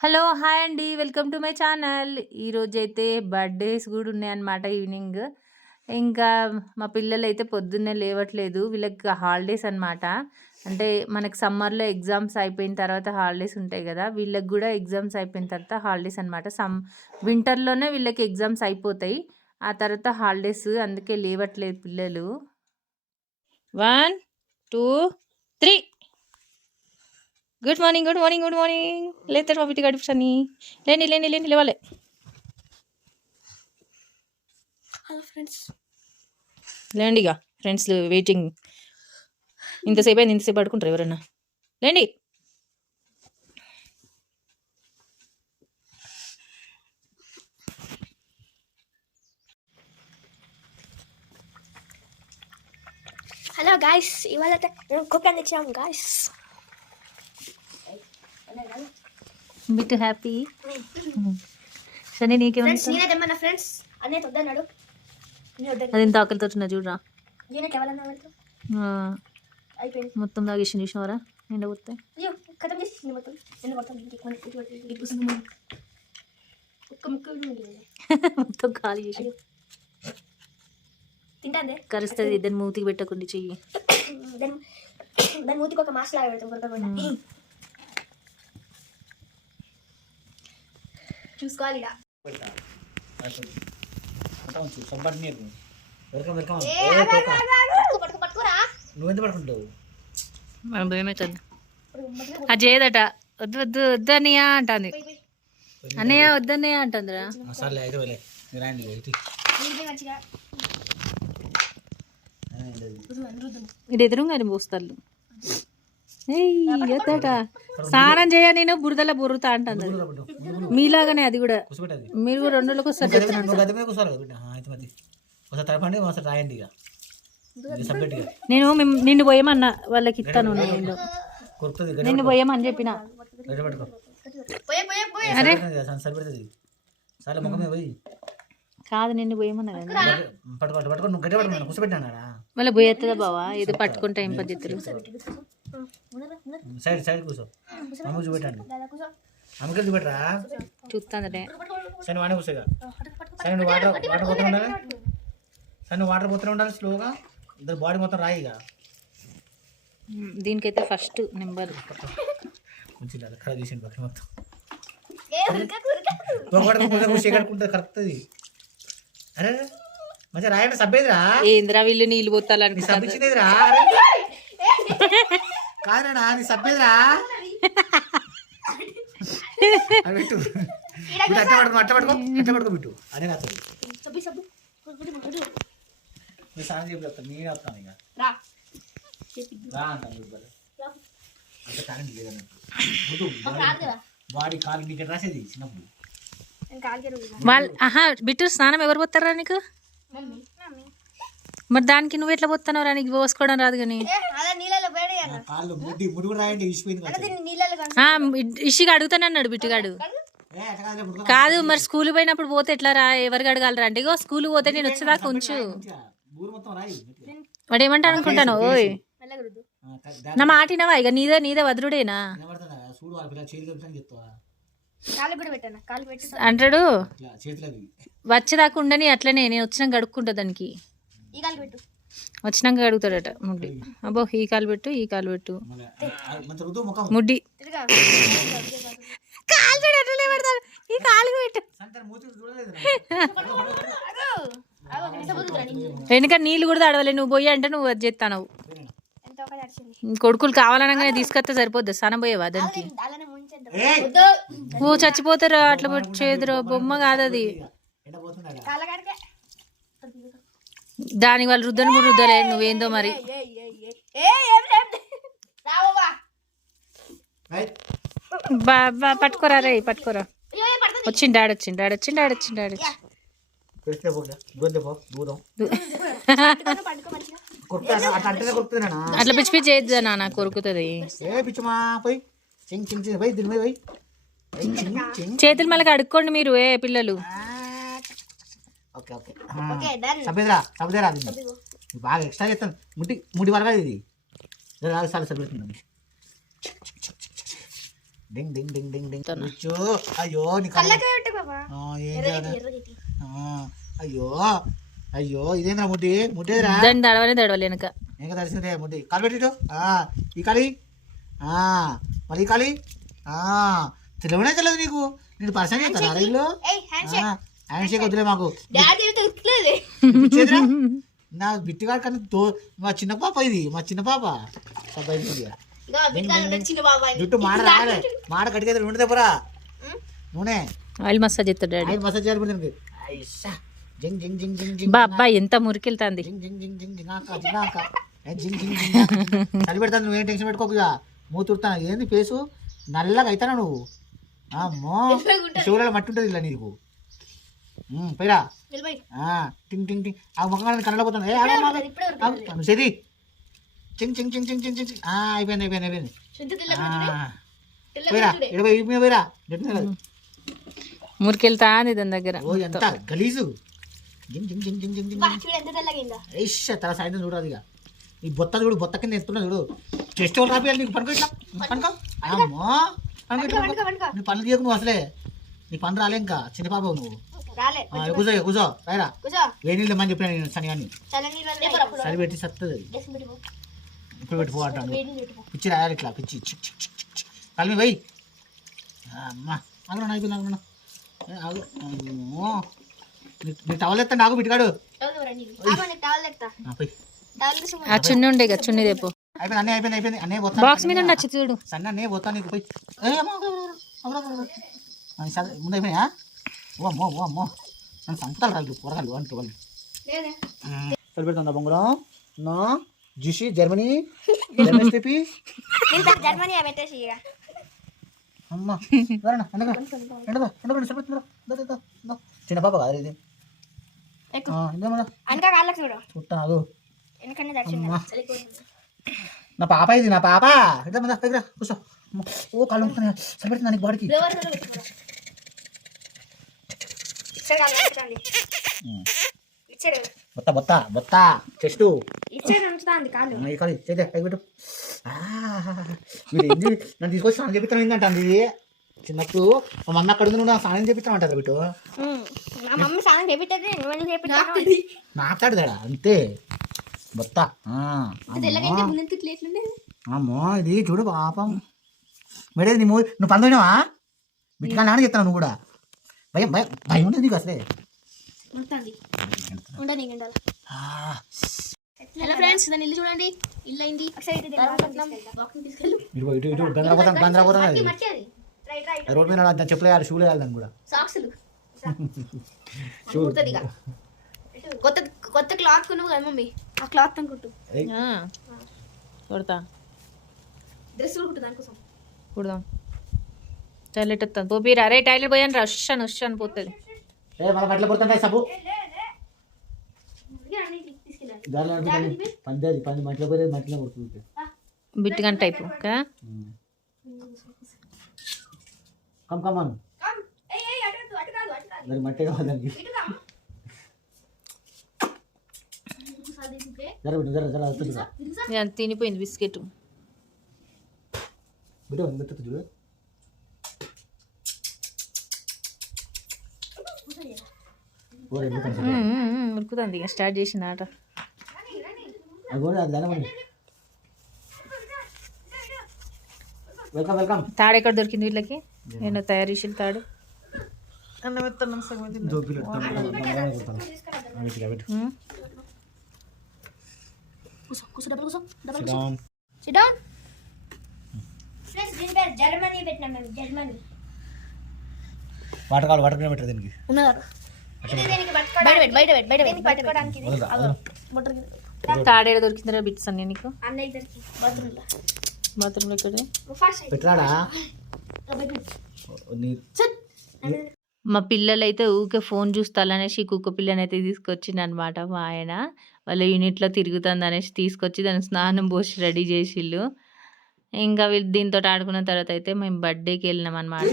Hello hi అండి. Welcome to my channel. ఈరోజైతే birthdays కూడా ఉన్నాయన్నమాట ఈవినింగ్. ఇంకా మా పిల్లలు అయితే పొద్దున్నే లేవట్లేదు. వీళ్ళకి హాలిడేస్ అనమాట అంటే మనకు సమ్మర్లో ఎగ్జామ్స్ అయిపోయిన తర్వాత హాలిడేస్ ఉంటాయి కదా వీళ్ళకి కూడా ఎగ్జామ్స్ అయిపోయిన తర్వాత హాలిడేస్ అనమాట సమ్ వింటర్లోనే వీళ్ళకి ఎగ్జామ్స్ అయిపోతాయి. ఆ తర్వాత హాలిడేస్ అందుకే లేవట్లేదు పిల్లలు. One two three. Good morning good morning good morning లేతాడు మా బిడ్డ గడిపిస్తాని లేండి లేండి లేండి లేవాలి హలో ఫ్రెండ్స్ లేండి ఇక ఫ్రెండ్స్ వెయిటింగ్ ఇంతసేపు అయింది ఇంతసేపు పడుకుంటారు ఎవరన్నా. లేండి హలో గాయస్ ఇవాళ కుక్కర్ తెచ్చాము గాయస్ బిట్ హ్యాపీ సరే నీకేమన్నా ఫ్రెండ్స్ అన్నయ్య వద్దన్నాడు నేను వద్దాను అది ఇంత ఆకలితో ఉన్నా చూడరా. మొత్తం తాగేసి చూసినవరా నిండా పోతే మొత్తం. ఖాళీ చేసి. తింటాందే? కరుస్తుంది ఇద్దరు మూతికి పెట్టకుండా చెయ్యి. దాని దాని మూతికి ఒక మాస్ లాగా పెడతాం కొరకపోయినా చూసుకోవాలి ఇక ఉంచు సంపట్ నీరు వెల్కమ్ వెల్కమ్ ఏ, ఆగు, ఆగు, ఆగు, ఆగు. నువ్వెంత పడుకుంటావు మనం అది చేయదట వద్దు వద్దు వద్దు అన్నయ్య అంటుంది. అన్నయ్య వద్దు అన్నయ్య అంటుందిరా సర్లే అయితే వెళ్ళే మీరు. ఇది ఎదురుగా పోస్తాళ్ళు ఎత్తట స్నానం చేయ నేను బురదల బుర్రుతా అంటుంది. మీలాగానే అది కూడా. మీరు కూడా రెండు ఒకసారి తడపండి ఒకసారి రాయండి ఇక. నేను నిన్ను పోయమన్నా వాళ్ళకి ఇస్తాను నేను. నిన్ను పోయమని చెప్పిన. గడ్డ పట్టుకో పోయే పోయే పోయే. సరిపెడుతుంది కదా, సరి- పోయి. నిన్ను పోయమన్నా మళ్ళీ పోయేస్తుందా బావా? ఏదో పట్టుకుంటా ఏం పద్ధతులు సైడ్ సైడ్ కూర్చో. అమ్మ చూపెట్టండి. అమ్మకి చూపెట్టరా? చూస్తాందనే. సరే వాడే కూర్చోగా. సరే నువ్వు వాటర్ వాటర్ పోతూనే ఉండాలి? సరే నువ్వు వాటర్ పోతూనే ఉండాలి స్లోగా? ఇద్దరు బాడీ మొత్తం రాయి ఇక. దీనికైతే ఫస్ట్ నెంబర్. కొంచెం ఇలా అక్కడ తీసిండు పక్కన మొత్తం. కరెక్ట్ది. అరే మంచిగా రాయండి సబ్బేదిరా. ఏంద్రా వీళ్ళు నీళ్ళు నీ పోతాలనుకుంటా నీ పెట్టు. అట్ట పడుకో అట్ట పడుకో అట్ట పడుకో అదే రాత్రి నేనే వస్తాను ఇక. రా. రా అంటాను రా. అంత లేదన్నట్టు బాడీ కాలు నీకు రాసేది చిన్నప్పుడు. వాళ్ళు ఆహా బిట్టు స్నానం ఎవరు పోతారా నీకు? మమ్మీ. మమ్మీ మరి దానికి నువ్వు ఎట్లా పోతున్నావురా? నీకు పోసుకోవడం రాదు కానీ. కాళ్ళు ముడ్డి ముడి కూడా రాయండి ఇసిపోయింది అన్న కాదు. దీన్ని నీళ్ళలో కానీ ఆ, ఇ- ఇషిగా అడుగుతానన్నాడు బిట్టుగాడు. కాదు మరి స్కూల్ పోయినప్పుడు పోతే ఎట్లా రా ఎవరికి అడగాలరా? అంటే ఇగో స్కూల్ పోతే నేను వచ్చేదాకా ఉంచు. వాడు ఏమంటా అనుకుంటాను ఓయ్. నా మాటినవా ఇక నీదే నీదే వదురుడేనా? అంటాడు? వచ్చేదాకా ఉండని అట్లనే నేను వచ్చినాక గడుక్కుంటా దానికి. ఈ కాలు పెట్టు. వచ్చినాక అడుగుతాడట ముడ్డి. అబ్బో ఈ కాలు పెట్టు ఈ కాలు పెట్టు. ముడ్డి. కాలు పెడతాడు ఈ కాలు పెట్టు. వెనుక నీళ్ళు కూడా తడవలే నువ్వు పోయి అంటే నువ్వు అది చేస్తావు కొడుకులు కావాలనగానే తీసుకొస్తే సరిపోద్ది స్నానం పోయేవా దానికి ఓ చచ్చిపోతారా అట్లా చేదురా బొమ్మ కాదు అది దానికి వాళ్ళు రుద్దని కూడా రుద్దలే నువ్వేందో మరి. ఏ ఏ ఏం లేదు రావా రైట్ బా. బా పట్టుకోరా రే పట్టుకోరా. వచ్చిండు డాడ్ వచ్చిండు డాడ్ వచ్చిండు డాడ్ వచ్చిండు డాడ్ అట్లా పిచ్చి పిచ్చి చేయొద్దు నాన్న కొరుకుతుంది. దీని చేతులు మళ్ళీ కడుక్కోండి మీరు ఏ పిల్లలు. Okay okay. ఓకే డన్ సభ్యదరా అది. బాగా ఎక్స్ట్రా చేస్తాను. ముడి ముడి వరగా ఇది. చాలు చాలు సరిపెడుతుంది డింగ్ డింగ్ డింగ్ డింగ్ డింగ్. కూర్చో. అయ్యో నీ పెట్టు అయ్యో. అయ్యో ఇదేంద్రా ముడ్డేదిరా దాన్ని దడవనే దడవలే వెనక. ఇంకా తెలిసిందే ముడ్డి కాలు పెట్టిటు ఆ, ఈ కాలి. ఆ, మరి ఈ కాలి? ఆ, తెలివనే తెలియదు నీకు. నేను పరిచయం చేస్తాను? అరే ఇల్లు హ్యాండ్ షేక్ వద్దులే మాకు? నా బిట్టుగాడు కన్నా తో మా చిన్న పాప ఇది మా చిన్న పాప జుట్టు మాడ రాలే మాడ కట్టుకైతే నూనె తెప్పరా నూనె ఆయిల్ మసాజ్ చేస్తాడు డాడీ ఆయన మసాజ్ చేయాలి దీనికి ఐసా జింగ్ జింగ్ జింగ్ జింగ్ జింగ్ బా అబ్బాయి ఎంత మురికెళ్తాంది జింగ్ జింగ్ జింగ్ జింగ్ జింగ్ ఆక జింగ్ ఏ జింగ్ జింగ్. చలి పెడతాను నువ్వేం టెన్షన్ పెట్టుకోకుగా మూతుడతాను ఏంది ఫేసు నల్లగా అవుతానా నువ్వు అమ్మో షుగర్ మట్టి ఉంటుంది ఇలా నీకు పోయిరా. టింగ్ టింగ్ టింగ్. ఆ ముఖం కన్నడ ఆగు. సరి చింగ్ చింగ్ చింగ్ చింగ్ చింగ్ చింగ్ అయిపోయింది అయిపోయింది అయిపోయింది. పోయిరా పోయిరా. మురికెళ్తా దాని దగ్గర. ఓ ఎంత గలీజు. జింగ్ జింగ్ జింగ్ జింగ్ జింగ్ జింగ్ బా చూడు ఎంత తెల్లగైందా. ఐష్ తల సాయంత్రం చూడాలి ఇక. ఈ బొత్త చూడు బొత్త కింద ఎత్తున్నా చూడు. చెస్ట్ ఒకటి రాపియాలి నీకు పనుకో ఇట్లా. పనుకో. అమ్మో. పనుకో ఇట్లా వండుకో పనుకో. వండుకో నీ పనులు చేయకు నువ్వు అసలే. నీ పని రాలే ఇంకా. చిన్న పాప నువ్వు. కూర్చో కూర్చో రాయరా. ఏ నీళ్ళు ఇమ్మని చెప్పిన నేను సని కానీ. సరి పెట్టి సత్తది పెట్టుకో. ఇప్పుడు అంటాను పెట్టుకో. పిచ్చి రాయాలి ఇట్లా పిచ్చి చిక్ చిక్ చిక్ చిక్ చిక్. కలిమి పోయి. అమ్మా ఆగునా అయిపోయింది అమ్మో. నీ- నీ టవల్ ఎత్తా. నాకు. ఆ, చున్నీ ఉండే కదా చున్నీ రేపు అయిపోయింది అన్నీ అయిపోయింది అయిపోయింది. అన్నీ పోతాను బాక్స్ మీద ఉండొచ్చు చూడు సన్న అన్నీ పోతాను నీకు పోయి. ముందు అయిపోయినాయా? ఓ అమ్మో ఓ అమ్మో నన్ను సంపుతారు రాళ్ళు కూరగాయలు అంటే వాళ్ళు. లేదే. సరి పెడుతుందా బొంగరం? నో జుషి జర్మనీ జర్మనీ పెద్ద జర్మనీ పెట్టేసి ఇక. అమ్మ ఎండగా ఎండగా ఎండగా సరిపెడుతుందా. చిన్న పాప కాదు ఇది. చూడు. నా పాప ఇది నా పాప. కూర్చో. ఓ కాళ్ళు. సరిపెడుతుందా నీకు బాడీకి. ఇచ్చాడు కాళ్ళు ఉంచుతాంది. ఇచ్చాడు బొత్త బొత్త బొత్త. చెస్టు ఇచ్చాడు ఉంచుతాంది ఈ వీడు ఏంది నన్ను తీసుకొచ్చి స్నానం చేపిస్తాను ఏంటంటే అంది చిన్నప్పుడు మా మమ్మీ అక్కడ ఉంది నువ్వు స్నానం చేపిస్తామంటారు బిట్టు మా మమ్మీ స్నానం చేపిస్తుంది నువ్వు చేపిస్తా మాట్లాడదాడా? అంతే. బొత్త. అమ్మో. ఇది చూడు పాపం. మేడే నీ మూవీ నువ్వు పని పోయినావా బిట్టుగా నాన్న చెప్తాను నువ్వు కూడా. భయం భయం భయం ఉండదు నీకు అసలే. హలో ఫ్రెండ్స్ దాని ఇల్లు చూడండి. ఇల్లు అయింది. ఇటు ఇటు అది. రోడ్ మీద చెప్పులు వేయాలి షూలు వేయాలి దాన్ని కూడా. సాక్సులు ఇక. కొత్త కొత్త క్లాత్ కొనువు కదా మమ్మీ? ఆ క్లాత్తో కుట్టు. కొడతా. డ్రెస్ కూడా కుట్టు దానికోసం. కుడదాం. టాయిలెట్ వస్తాను పోపీరా అరే టాయిలెట్ పోయాను రా. ఉషాను ఉషాను పోతుంది. ఏ మన బట్టలు పడుతుంటాయి సబ్బు? తీసుకెళ్ళాలి దారిలో నడుపుతుంది. పంది అది పంది మట్టిలో పోయి మట్టిలో పడుతుంది బిట్టుగన్ టైపు ఓకే ఉరుకుతుంది ఇక స్టార్ట్ చేసిన ఆట తాడు ఎక్కడ దొరికింది వీళ్ళకి నేను తయారు చేసిన తాడు జర్మనీ పెట్టినాం మేము జర్మనీ. వాటర్ కావాలి వాటర్ పెట్టరు దీనికి? ఉన్నారు బయట పెట్టు బయట పెట్టు బయట పెట్టు పట్టుకోవడానికి ఇది. వదలరా, అగో, వదలరా. బొట్టలు గిన్నె. తాడు ఎక్కడ దొరికిందిరా బిట్స్ అన్ని నీకు? బాత్రూమ్. మా పిల్లలు అయితే. ఊకే ఫోన్ చూస్తాలనేసి కుక్క పిల్లని అయితే తీసుకొచ్చిండు అనమాట మా ఆయన. వాళ్ళ యూనిట్లో తిరుగుతుంది అనేసి తీసుకొచ్చి దాన్ని స్నానం పోసి రెడీ చేసిళ్ళు. ఇంకా వీళ్ళు దీంతో ఆడుకున్న తర్వాత అయితే మేము బర్త్డేకి వెళ్ళినాం అనమాట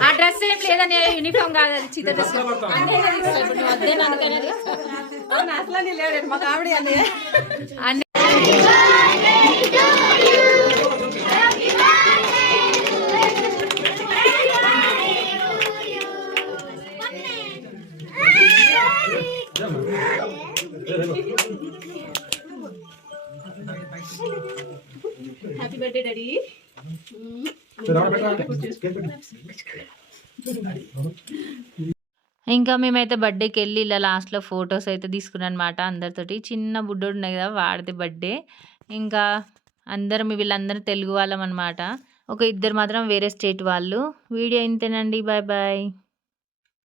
ఆ డ్రెస్ ఏం లేదని యూనిఫామ్ కాదు అది చిత్త డ్రెస్ అదే అందుకనే తీసుకో. అన్ని ఇంకా మేమైతే బర్త్డేకి వెళ్ళి ఇలా లాస్ట్లో ఫొటోస్ అయితే తీసుకున్నాం అనమాట అందరితోటి. చిన్న బుడ్డోడు ఉన్నాయి కదా వాడితే బర్త్డే. ఇంకా అందరం వీళ్ళందరూ తెలుగు వాళ్ళం అనమాట ఒక ఇద్దరు మాత్రం వేరే స్టేట్ వాళ్ళు. వీడియో ఇంతేనండి. Bye bye.